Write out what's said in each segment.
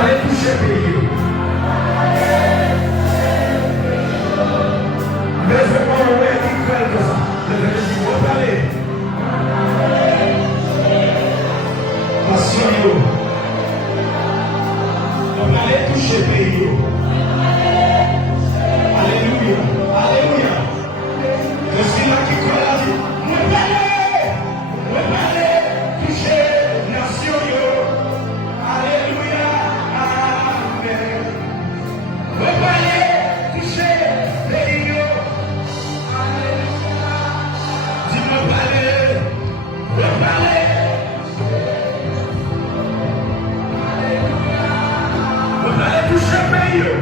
allez toucher le pays. Laissez-moi le mec qui crée comme ça. Je vais dire, on va aller. Nation, on va aller toucher le pays. Alléluia. Alléluia. Je suis là qui croit la vie. On va aller toucher nation. Alléluia. Amen. On va aller toucher pays. Dis-moi parler. On va parler. On va aller toucher pays.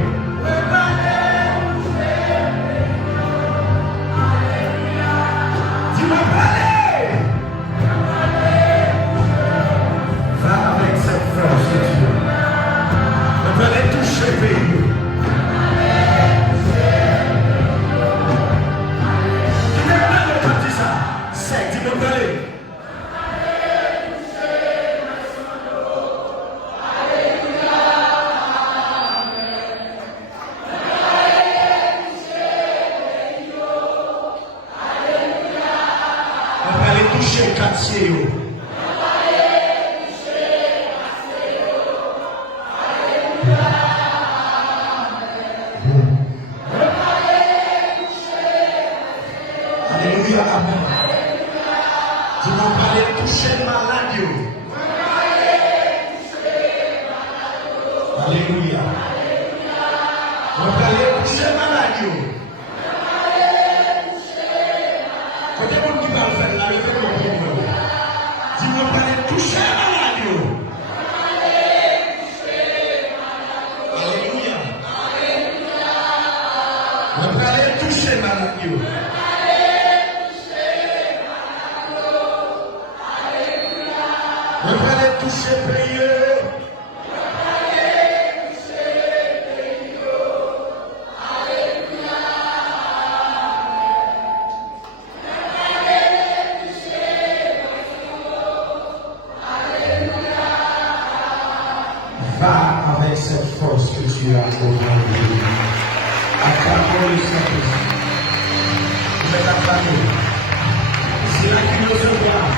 Alléluia, amen. Tu m'as parlé toucher malade. Alléluia. Tu m'as parlé toucher malade. Quand tu m'as dit parler, là, je vais comprendre. Tu m'as parlé toucher malade. Alléluia. Tu m'as parlé toucher malade. On va aller toucher pays. Va avec cette force que tu as aujourd'hui. Acclamons le Saint-Esprit. Je vais t'acclamer. C'est là qu'il recevoir.